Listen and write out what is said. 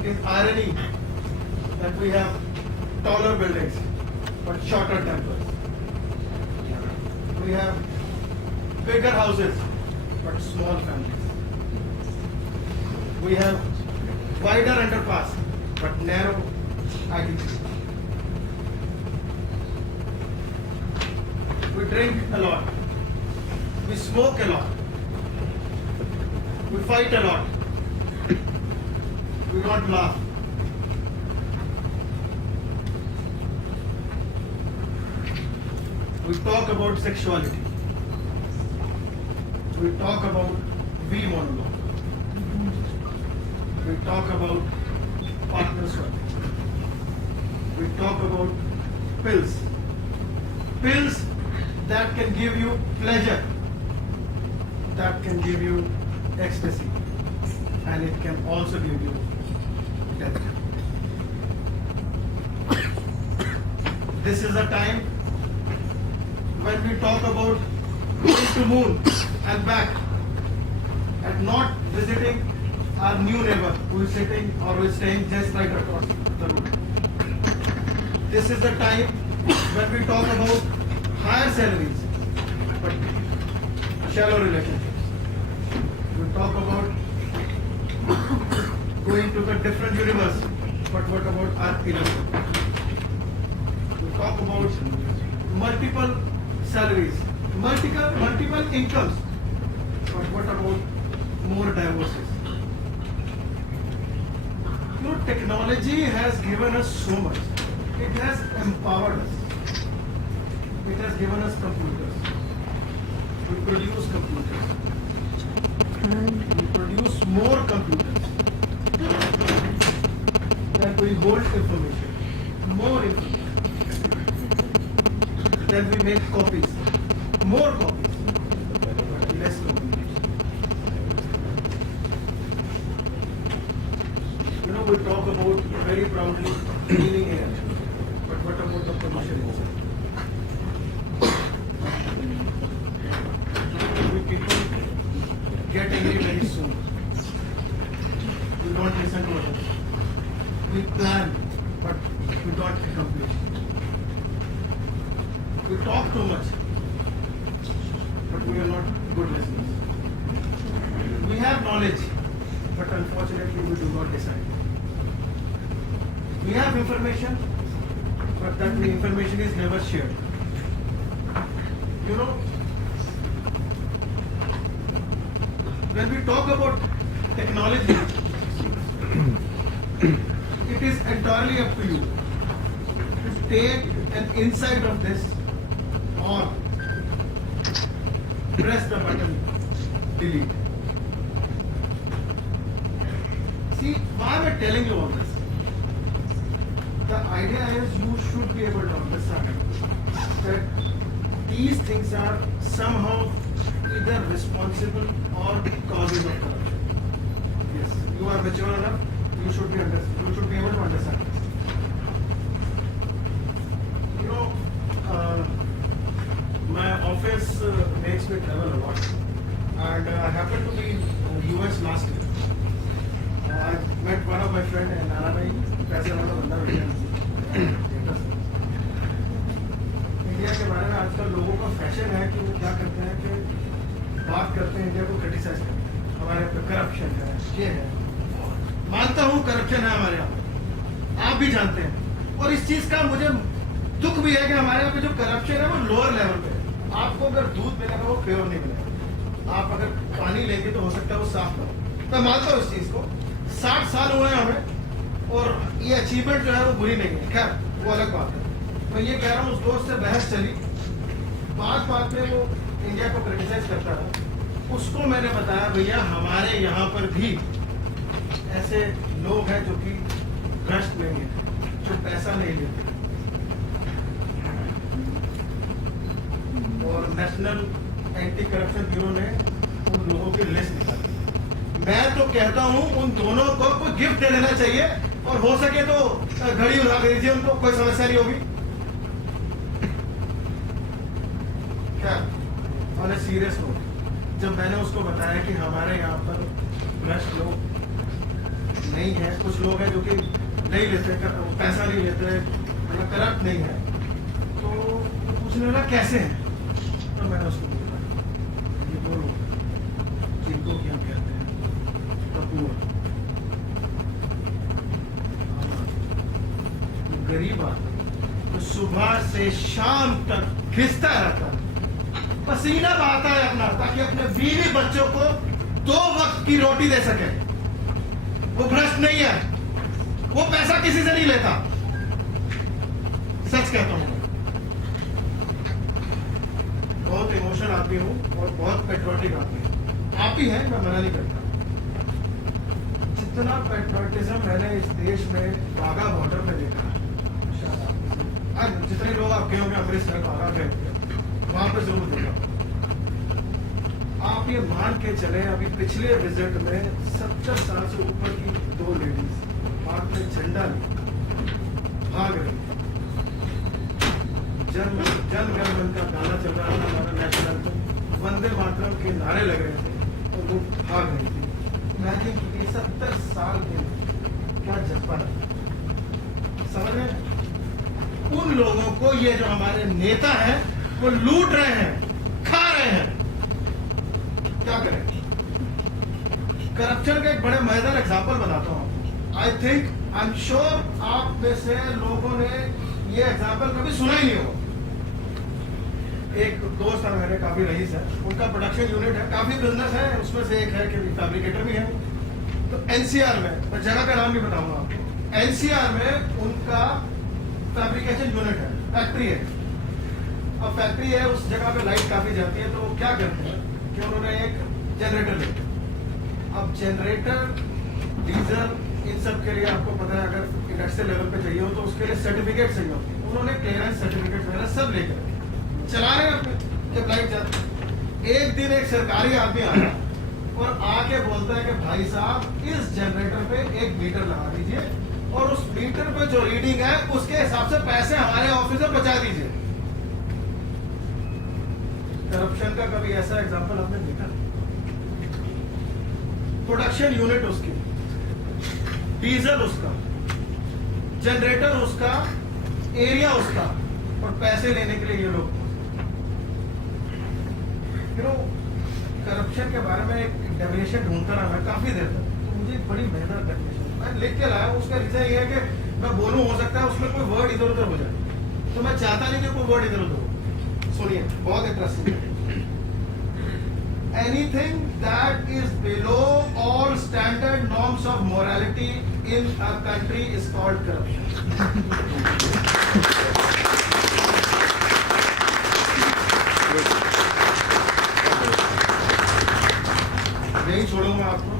It is irony that we have taller buildings but shorter temples. We have bigger houses but small families. We have wider underpass but narrow ITC. We drink a lot. We smoke a lot. We fight a lot. We don't laugh. We talk about sexuality. We talk about we monologue. We talk about partner swap. We talk about pills. Pills that can give you pleasure, that can give you ecstasy, and it can also give you death. This is a time when we talk about going to moon and back and not visiting our new neighbor who is sitting or who is staying just right across the road. This is the time when we talk about higher salaries but shallow relationships. We talk about going to the different universe, but what about our inner circle? We talk about multiple salaries, multiple incomes, but what about more divorces? You know, technology has given us so much. It has empowered us. It has given us computers. We produce computers. We produce more computers. Then we hold information. More information. Then we make copies. More copies. But less computers. You know, we talk about very proudly cleaning air. But what about the pollution itself? People get angry very soon. We don't listen to others. We plan, but we don't accomplish. We talk too much, but we are not good listeners. We have knowledge, but unfortunately we do not decide. We have information, but that information is never shared. You know, when we talk about technology, it is entirely up to you to take an insight of this or press the button delete. See, why am I telling you all this? The idea is you should be able to understand that these things are somehow either responsible or causes of corruption. Yes, you are mature enough, you should be able to understand this. You know, my office makes me travel a lot, and I happened to be in US last year. I met one of my friends and Nana bhai, पैसे वाला बंदा बैठा इंडिया के बारे में आजकल लोगों का फैशन है कि वो क्या करते हैं कि बात करते हैं इंडिया को क्रिटिसाइज करते हैं, हमारे यहाँ पे करप्शन है, ये है। मानता हूँ करप्शन है हमारे यहाँ, आप भी जानते हैं, और इस चीज का मुझे दुख भी है कि हमारे यहाँ पे जो करप्शन है वो लोअर लेवल पे है। आपको अगर दूध मिलेगा वो प्योर नहीं मिलेगा, आप अगर पानी लेंगे तो हो सकता है वो साफ ना हो। मैं मानता हूँ इस चीज को, 60 साल हुए हैं हमें, और ये अचीवमेंट जो है वो बुरी नहीं है, खैर वो अलग बात है। मैं ये कह रहा हूँ, उस दोस्त से बहस चली, बात में वो इंडिया को क्रिटिसाइज करता है, उसको मैंने बताया भैया हमारे यहाँ पर भी ऐसे लोग हैं जो कि भ्रष्ट नहीं है, जो पैसा नहीं लेते, और नेशनल एंटी करप्शन ब्यूरो ने उन लोगों की लिस्ट निकाली। मैं तो कहता हूं उन दोनों को कोई गिफ्ट दे देना चाहिए, और हो सके तो घड़ी उड़ा दीजिए उनको, कोई समस्या नहीं होगी। क्या ऑन ए सीरियस नोट, जब मैंने उसको बताया कि हमारे यहाँ पर भ्रष्ट लोग नहीं है, कुछ लोग हैं जो कि नहीं लेते, पैसा नहीं लेते, मतलब करप्ट नहीं है, तो पूछने लगा कैसे है, तो मैंने उसको बोला ये वो लोग जिनको क्या कहते हैं कपूर, गरीब आदमी तो सुबह से शाम तक घिसता रहता है, पसीना बहाता है अपना, ताकि अपने बीवी बच्चों को 2 वक्त की रोटी दे सके। वो भ्रष्ट नहीं है, वो पैसा किसी से नहीं लेता, सच कहता हूं। बहुत इमोशनल आदमी हूं और बहुत पेट्रियोटिक आदमी हूं, आप ही हैं, मैं मना नहीं करता। जितना पेट्रियोटिज्म मैंने इस देश में वाघा बॉर्डर में देखा, जितने लोग आप गए होंगे अमृतसर वाघा गए, वहां पे जरूर देखा। आप ये मान के चले, अभी पिछले विजिट में 70 साल से ऊपर की 2 लेडीज हाथ में झंडा लिए भाग रही, जन गण मन का गाना चल रहा था, हमारा नेशनल तो वंदे मातरम के नारे लग रहे थे और वो भाग रही थी। इमेजिन कीजिए 70 साल के क्या जज्बा है, समझ रहे हैं? उन लोगों को ये जो हमारे नेता हैं वो लूट रहे हैं, खा रहे हैं, क्या करें? करप्शन का एक बड़े मजेदार एग्जांपल बताता हूं। I think I am sure आप में से लोगों ने ये एग्जांपल कभी सुना ही नहीं हो। एक दोस्त है मेरे, काफी रईस है, उनका प्रोडक्शन यूनिट है, काफी बिजनेस है, उसमें से एक है कि फैब्रिकेटर भी है। तो एनसीआर में, मैं जगह का नाम नहीं बताऊंगा आपको, एनसीआर में उनका फैब्रिकेशन यूनिट है, फैक्ट्री है। अब फैक्ट्री है, उस जगह पे लाइट काफी जाती है, तो वो क्या करते हैं कि उन्होंने एक जनरेटर लिया। अब जनरेटर, डीजल, इन सब के लिए आपको पता है अगर इंडस्ट्रियल लेवल पे चाहिए हो तो उसके लिए सर्टिफिकेट चाहिए होती है। उन्होंने क्लियरेंस सर्टिफिकेट वगैरह सब लेकर चला रहे हैं अपने, जब लाइट जाती। एक दिन एक सरकारी आदमी आया और आके बोलता है कि भाई साहब इस जनरेटर पे एक मीटर लगा दीजिए और उस मीटर पे जो रीडिंग है उसके हिसाब से पैसे हमारे ऑफिस में बचा दीजिए। करप्शन का कभी ऐसा एग्जांपल आपने देखा? प्रोडक्शन यूनिट उसकी, डीजल उसका, जनरेटर उसका, एरिया उसका, और पैसे लेने के लिए ये लोग। करप्शन के बारे में एक डेफिनेशन ढूंढता रहा मैं काफी देर तक, तो मुझे एक बड़ी मेहनत डेफिनेशन मैं लिख के लाया। उसका रीजन ये है कि मैं बोलूं, हो सकता है उसमें कोई वर्ड इधर उधर हो जाए, तो मैं चाहता नहीं कि कोई वर्ड इधर उधर हो। सुनिए, बहुत इंटरेस्टिंग है। Anything that is below all standard norms of morality in a country is called corruption. नहीं छोड़ूंगा आपको।